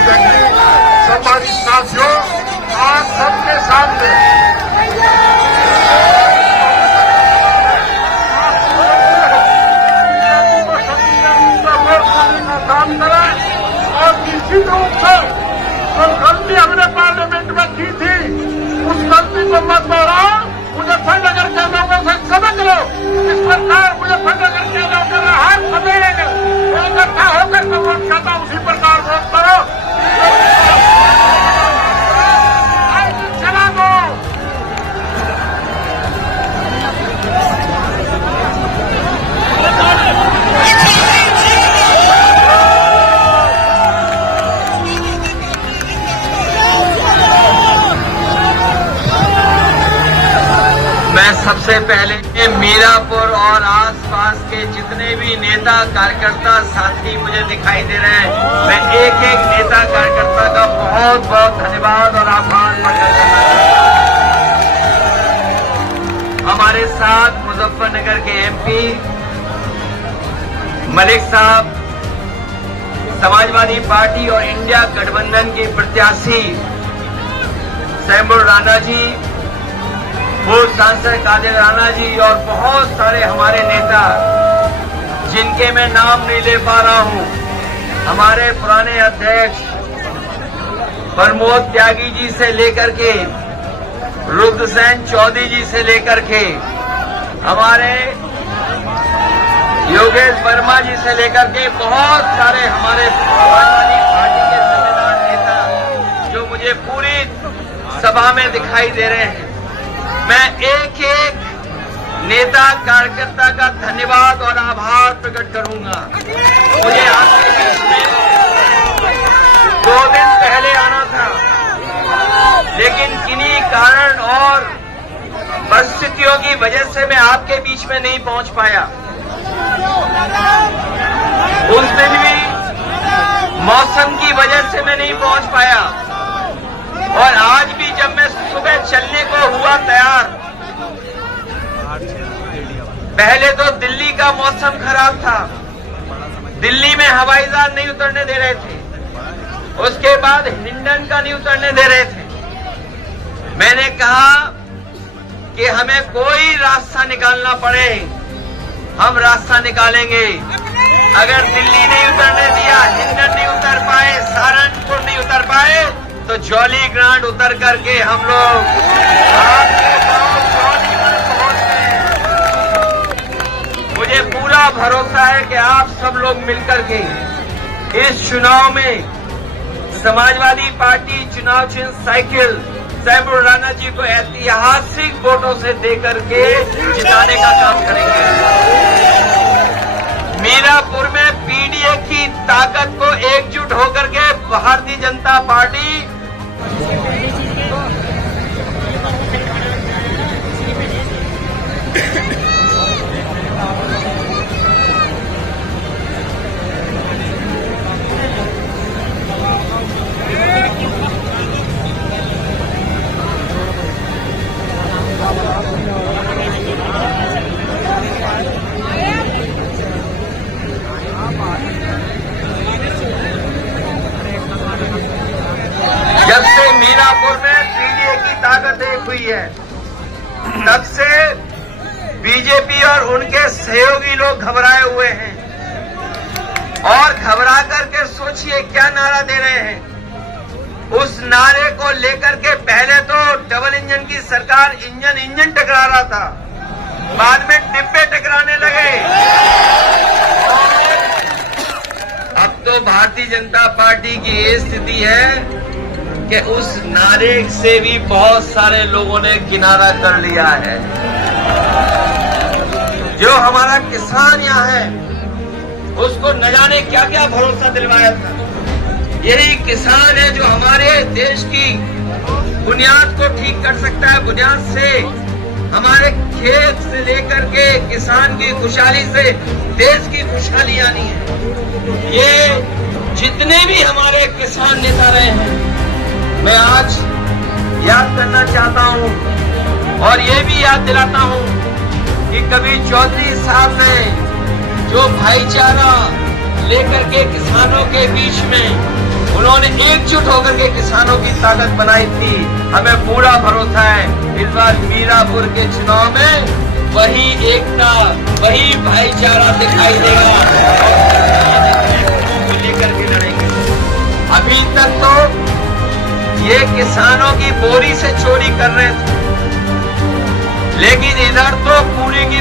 देंगे। हमारी साथियों, आज सबके सामने काम करें और निश्चित रूप से जो गलती हमने पार्लियामेंट में की थी उस गलती को मत दोहराओ। मुजफ्फरनगर के लोगों से समझ लो इस सरकार मुजफ्फरनगर के लोग कर रहा है सवेरे इकट्ठा होकर मैं वोट करता हूं, उसी प्रकार वोट करो। चला दो। मैं सबसे पहले मीरापुर और आसपास के जितने भी नेता कार्यकर्ता साथी मुझे दिखाई दे रहे हैं, मैं एक एक नेता कार्यकर्ता का बहुत बहुत धन्यवाद और आभार प्रकट करना चाहता हूं। हमारे साथ मुजफ्फरनगर के एमपी मलिक साहब, समाजवादी पार्टी और इंडिया गठबंधन के प्रत्याशी सैमुल राणा जी, पूर्व सांसद कादिर राणा जी और बहुत सारे हमारे नेता जिनके मैं नाम नहीं ले पा रहा हूं, हमारे पुराने अध्यक्ष प्रमोद त्यागी जी से लेकर के रुद्रसेन चौधरी जी से लेकर के हमारे योगेश वर्मा जी से लेकर के बहुत सारे हमारे समाजवादी पार्टी के जिम्मेदार नेता जो मुझे पूरी सभा में दिखाई दे रहे हैं, मैं एक एक नेता कार्यकर्ता का धन्यवाद और आभार प्रकट करूंगा। मुझे आपके बीच में 2 दिन पहले आना था, लेकिन किन्हीं कारण और परिस्थितियों की वजह से मैं आपके बीच में नहीं पहुंच पाया। उस दिन भी मौसम की वजह से मैं नहीं पहुंच पाया और आज भी जब मैं सुबह चलने को हुआ तैयार, पहले तो दिल्ली का मौसम खराब था, दिल्ली में हवाई जहाज नहीं उतरने दे रहे थे, उसके बाद हिंडन का नहीं उतरने दे रहे थे। मैंने कहा कि हमें कोई रास्ता निकालना पड़े हम रास्ता निकालेंगे। अगर दिल्ली नहीं उतरने दिया, हिंडन नहीं उतर पाए, सहारनपुर नहीं उतर पाए, तो जॉली ग्रांट उतर करके हम लोग आपके गांव जॉली में पहुंच गए। मुझे पूरा भरोसा है कि आप सब लोग मिलकर के इस चुनाव में समाजवादी पार्टी चुनाव चिन्ह साइकिल सैमुल राणा जी को ऐतिहासिक वोटों से देकर के जिताने का काम करेंगे। मीरापुर में पीडीए की ताकत को एकजुट होकर के भारतीय जनता पार्टी जब से मीरापुर में पीडीए की ताकत एक हुई है, तब से बीजेपी और उनके सहयोगी लोग घबराए हुए हैं और घबरा करके सोचिए क्या नारा दे रहे हैं। उस नारे को लेकर के पहले तो डबल इंजन की सरकार इंजन टकरा रहा था, बाद में डिब्बे टकराने लगे। अब तो भारतीय जनता पार्टी की ये स्थिति है कि उस नारे से भी बहुत सारे लोगों ने किनारा कर लिया है। जो हमारा किसान यहाँ है उसको न जाने क्या क्या भरोसा दिलवाया था। यही किसान है जो हमारे देश की बुनियाद को ठीक कर सकता है। बुनियाद से हमारे खेत से लेकर के किसान की खुशहाली से देश की खुशहाली आनी है। ये जितने भी हमारे किसान नेता रहे हैं, मैं आज याद करना चाहता हूं और ये भी याद दिलाता हूं कि कभी चौधरी साहब ने जो भाईचारा लेकर के किसानों के बीच में उन्होंने एकजुट होकर के किसानों की ताकत बनाई थी। हमें पूरा भरोसा है इस बार मीरापुर के चुनाव में वही एकता, वही भाईचारा दिखाई देगा और लेकर के लड़ेंगे। अभी तक तो ये किसानों की बोरी से चोरी कर रहे थे, लेकिन इधर तो पूरी की